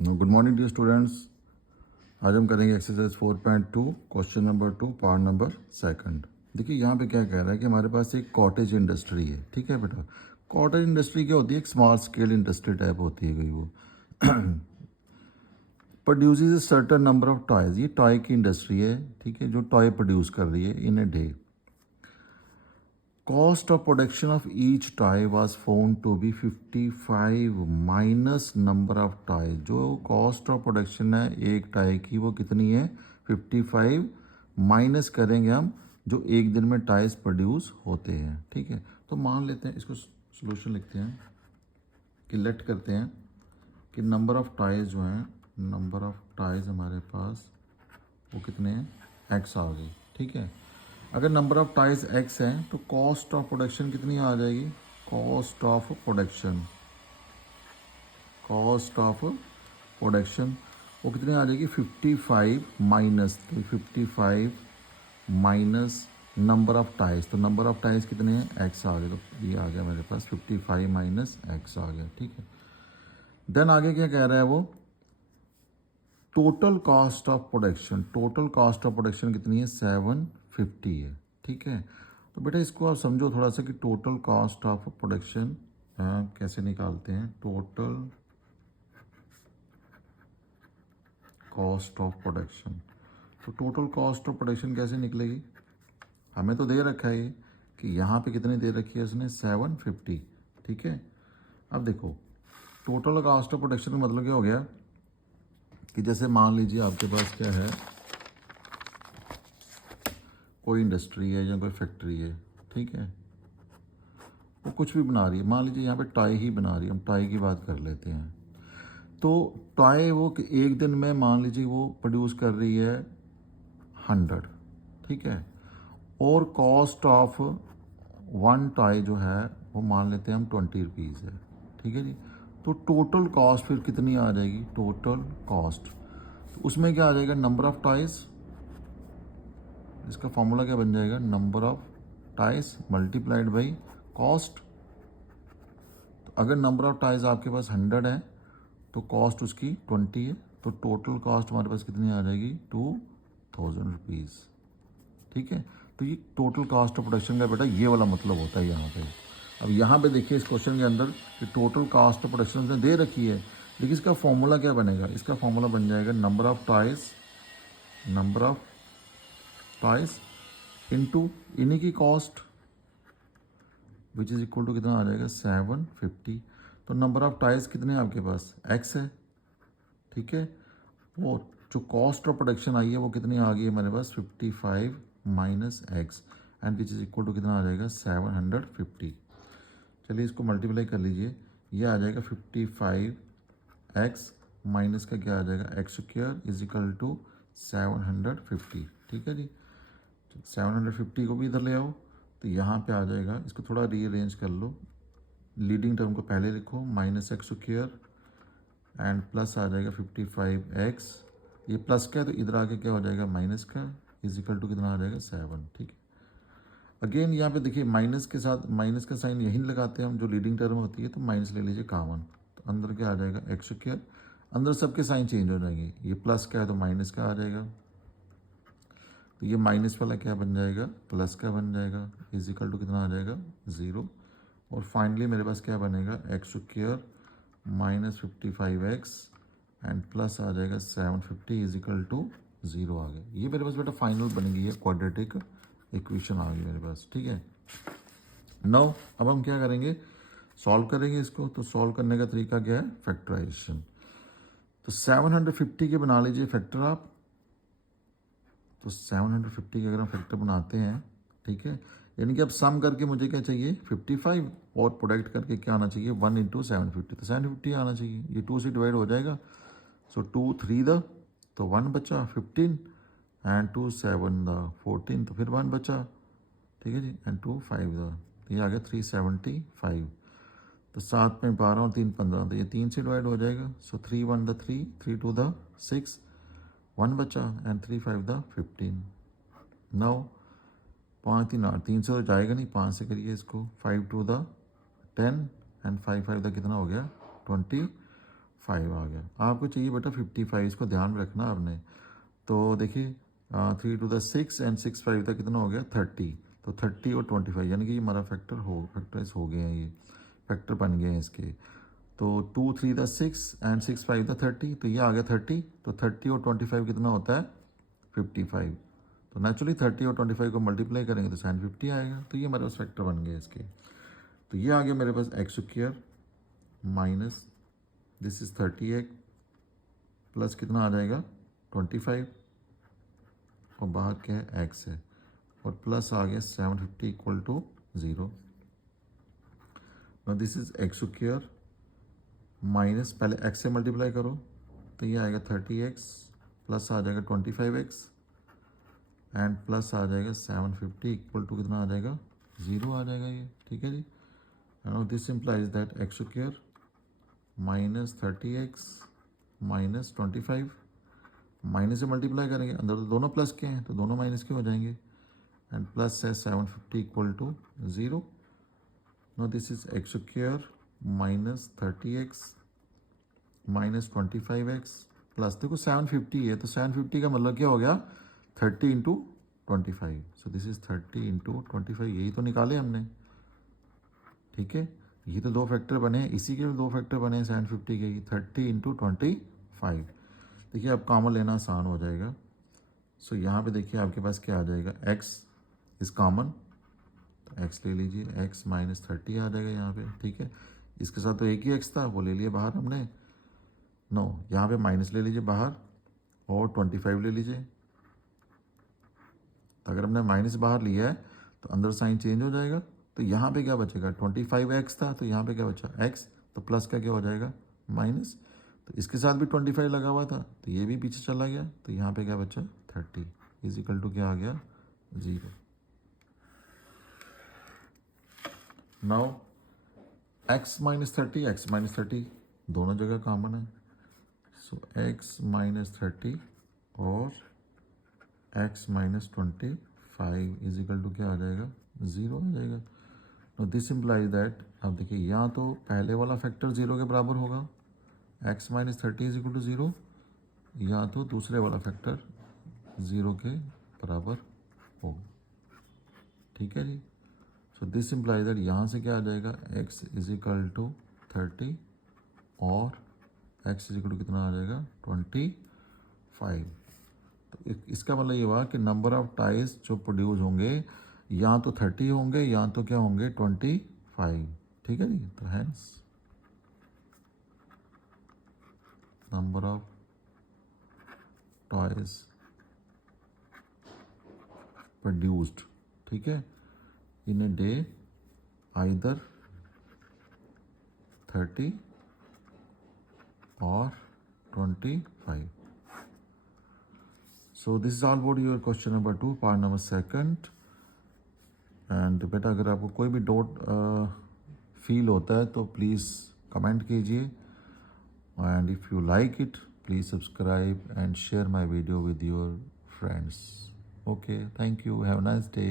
Good morning dear students. आज हम करेंगे exercise 4.2 question number 2 part number second. देखिए यहाँ पे क्या कह रहा है कि हमारे पास एक कॉटेज इंडस्ट्री है। ठीक है बेटा, कॉटेज इंडस्ट्री क्या होती है? एक स्मॉल स्केल इंडस्ट्री टाइप होती है कोई वो। Produces a certain number of toys. ये टॉय की इंडस्ट्री है, ठीक है, जो टॉय प्रोड्यूस कर रही है in a day. Cost of production of each toy was found to be 55 minus number of toy. जो कॉस्ट ऑफ प्रोडक्शन है एक टॉय की वो कितनी है? 55 माइनस करेंगे हम जो एक दिन में टॉयज प्रोड्यूस होते हैं। ठीक है, तो मान लेते हैं इसको सोल्यूशन लिखते हैं कि लेट करते हैं कि नंबर ऑफ टॉयज जो हैं, नंबर ऑफ टॉयज हमारे पास वो कितने हैं? एक्स आ गई। ठीक है, अगर नंबर ऑफ टाइज एक्स है तो कॉस्ट ऑफ प्रोडक्शन कितनी आ जाएगी? Cost of production, cost of production वो कितनी आ जाएगी? 55 माइनस, तो 55 माइनस नंबर ऑफ टाइज, तो नंबर ऑफ टाइज कितने हैं? एक्स आ गए, तो ये आ गया मेरे पास 55 माइनस एक्स आ गया। ठीक है, देन आगे क्या कह रहा है वो? Total cost of production, total cost of production कितनी है? 750 है। ठीक है, तो बेटा इसको आप समझो थोड़ा सा कि टोटल कॉस्ट ऑफ प्रोडक्शन कैसे निकालते हैं। टोटल कॉस्ट ऑफ प्रोडक्शन, तो टोटल कॉस्ट ऑफ प्रोडक्शन कैसे निकलेगी? हमें तो दे रखा है कि यहाँ पे कितनी दे रखी है उसने? 750। ठीक है, अब देखो टोटल कॉस्ट ऑफ प्रोडक्शन का मतलब क्या हो गया कि जैसे मान लीजिए आपके पास क्या है, कोई इंडस्ट्री है या कोई फैक्ट्री है। ठीक है, वो कुछ भी बना रही है, मान लीजिए यहाँ पे टाई ही बना रही है, हम टाई की बात कर लेते हैं। तो टाई वो एक दिन में मान लीजिए वो प्रोड्यूस कर रही है 100। ठीक है, और कॉस्ट ऑफ वन टाई जो है वो मान लेते हैं हम 20 रुपीज़ है। ठीक है जी, तो टोटल कॉस्ट फिर कितनी आ जाएगी? टोटल कॉस्ट, तो उसमें क्या आ जाएगा? नंबर ऑफ टाइज, इसका फॉर्मूला क्या बन जाएगा? Number of ties multiplied by cost. तो अगर नंबर ऑफ टाइज आपके पास 100 है तो कॉस्ट उसकी 20 है, तो टोटल कॉस्ट हमारे पास कितनी आ जाएगी? 2000 रुपीज़। ठीक है, तो ये टोटल कॉस्ट ऑफ प्रोडक्शन का बेटा ये वाला मतलब होता है यहाँ पे। अब यहाँ पे देखिए इस क्वेश्चन के अंदर कि टोटल कॉस्ट ऑफ प्रोडक्शन उसने दे रखी है, लेकिन इसका फॉर्मूला क्या बनेगा? इसका फॉर्मूला बन जाएगा number of ties, number of ties into इन्हीं की cost, which is equal to कितना आ जाएगा? 750। तो नंबर ऑफ टाइज कितने हैं आपके पास? एक्स है। ठीक है, और जो कॉस्ट ऑफ प्रोडक्शन आई है वो कितनी आ गई है मेरे पास? 55 minus X, and which is equal to कितना आ जाएगा? 750। चलिए इसको मल्टीप्लाई कर लीजिए, ये आ जाएगा 55 एक्स माइनस का क्या आ जाएगा? X square is equal to 750। ठीक है जी, 750 को भी इधर ले आओ तो यहाँ पे आ जाएगा, इसको थोड़ा रीअरेंज कर लो, लीडिंग टर्म को पहले लिखो minus x square and plus आ जाएगा 55x, ये प्लस का है तो इधर आके क्या हो जाएगा? माइनस का, इज इक्वल टू कितना आ जाएगा? 7। ठीक है, अगेन यहाँ पे देखिए माइनस के साथ माइनस का साइन यहीं लगाते हैं हम, जो लीडिंग टर्म होती है, तो माइनस ले लीजिए कॉमन, तो अंदर क्या आ जाएगा? एक्स स्क्वायर, अंदर सबके साइन चेंज हो जाएंगे, ये प्लस का है तो माइनस का आ जाएगा, तो ये माइनस वाला क्या बन जाएगा? प्लस का बन जाएगा, इज इक्वल टू कितना आ जाएगा? 0। और फाइनली मेरे पास क्या बनेगा? X square minus 55x and plus आ जाएगा 750 इज इक्वल टू 0 आ गया। ये मेरे पास बेटा फाइनल बनेगी, ये क्वाड्रेटिक इक्वेशन आ गई मेरे पास। ठीक है, नाउ अब हम क्या करेंगे? सॉल्व करेंगे इसको। तो सॉल्व करने का तरीका क्या है? फैक्टराइजेशन। तो 750 के बना लीजिए फैक्टर आप, तो 750 के अगर हम फैक्टर बनाते हैं, ठीक है, यानी कि अब सम करके मुझे क्या चाहिए? 55, और प्रोडक्ट करके क्या आना चाहिए? 1 इंटू 750, तो 750 आना चाहिए, ये 2 से डिवाइड हो जाएगा, सो 2 3 द, तो 1 बचा 15 एंड 2 7 द 14, तो फिर 1 बचा। ठीक है जी, एंड 2 5 द, तो ये आ गया 375, तो 7 में 12 और 3 15, तो ये 3 से डिवाइड हो जाएगा, सो 3 1 द 3, 3 2 द 6, 1 बचा एंड 3 5 द 15। नाउ 5 3 8, 3 से तो जाएगा नहीं, 5 से करिए इसको, 5 2 द 10 एंड 5 5 द कितना हो गया? 5 आ गया। आपको चाहिए बेटा 55, इसको ध्यान में रखना आपने। तो देखिए 3 टू द 6 एंड 6 5 तक कितना हो गया 30। तो 30 और 25 यानी कि ये हमारा फैक्टराइज हो गए हैं, ये फैक्टर बन गए हैं इसके। तो 2 3 द 6 एंड 6 5 द 30, तो ये आ गया 30। तो 30 और 25 कितना होता है 55। तो नेचुरली 30 और 25 को मल्टीप्लाई करेंगे तो साइन 50 आएगा। तो ये हमारे पास फैक्टर बन गए इसके। तो ये आ गया मेरे पास x square minus this is 38 plus कितना आ जाएगा 25 और बाहर क्या है एक्स है, और प्लस आ गया 750 equal to 0। This is X square minus, पहले एक्स से मल्टीप्लाई करो तो ये आएगा 30x प्लस आ जाएगा 25x एंड प्लस आ जाएगा 750 इक्वल टू कितना आ जाएगा 0 आ जाएगा ये। ठीक है जी। And this implies that x square minus 30x minus 25, minus से मल्टीप्लाई करेंगे, अंदर तो दोनों प्लस के हैं तो दोनों माइनस के हो जाएंगे, एंड प्लस है 750 equal to 0। No this is X square minus 30x minus 25x plus, देखो 750 है तो 750 का मतलब क्या हो गया 30 into 25। So this is 30 into 25, यही तो निकाले हमने। ठीक है, ये तो दो फैक्टर बने हैं, इसी के भी दो फैक्टर बने हैं 750 के, 30 इंटू 25। देखिए अब कॉमन लेना आसान हो जाएगा। सो यहाँ पे देखिए आपके पास क्या आ जाएगा, x इज कॉमन, तो x ले लीजिए, x माइनस 30 आ जाएगा यहाँ पे। ठीक है, इसके साथ तो एक ही x था वो ले लिया बाहर हमने, नो यहाँ पे माइनस ले लीजिए बाहर और 25 ले लीजिए। तो अगर हमने माइनस बाहर लिया है तो अंदर साइन चेंज हो जाएगा, तो यहाँ पे क्या बचेगा 25x था तो यहाँ पे क्या बचा x, तो प्लस का क्या हो जाएगा माइनस, तो इसके साथ भी 25 लगा हुआ था तो ये भी पीछे चला गया, तो यहाँ पे क्या बचा 30 इज इक्वल टू क्या आ गया 0। नाउ x माइनस 30 दोनों जगह कॉमन है, सो x माइनस 30 और x minus 25 is equal to क्या आ जाएगा 0 आ जाएगा। तो दिस इम्प्लाइज दैट, अब देखिए यहाँ तो पहले वाला फैक्टर 0 के बराबर होगा, x minus 30 is equal to 0, या तो दूसरे वाला फैक्टर 0 के बराबर होगा। ठीक है जी। सो दिस इम्प्लाइज दैट यहाँ से क्या आ जाएगा x इज इक्वल टू 30 और x इज इक्वल टू कितना आ जाएगा 25। तो इसका मतलब ये हुआ कि नंबर ऑफ टाइज जो प्रोड्यूस होंगे या तो 30 होंगे या तो क्या होंगे 25। ठीक है जी। तो hence number of toys produced, ठीक है, इन ए डे आइदर 30 और 25। So this is all about your question number 2 part number 2। And बेटा अगर आपको कोई भी डाउट फील होता है तो प्लीज़ कमेंट कीजिए, and if you like it please subscribe and share my video with your friends. Okay, thank you, have a nice day.